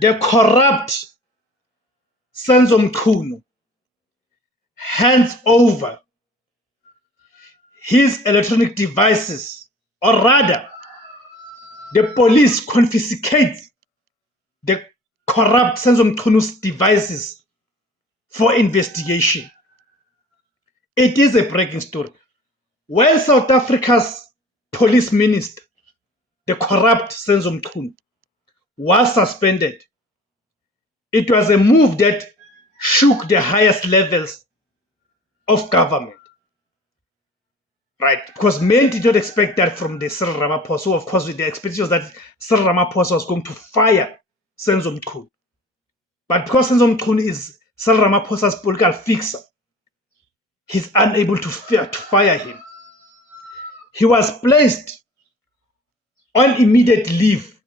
the corrupt Senzo Mchunu hands over his electronic devices, or rather, the police confiscates the corrupt Senzo Mchunu's devices for investigation. It is a breaking story. When South Africa's police minister, the corrupt Senzo Mchunu, was suspended, it was a move that shook the highest levels of government. Right, because men did not expect that from the Cyril Ramaphosa. So of course, the expectation was that Cyril Ramaphosa was going to fire Senzo Mchunu. But because Senzo Mchunu is Cyril Ramaphosa's political fixer, he's unable to fire him. He was placed on immediate leave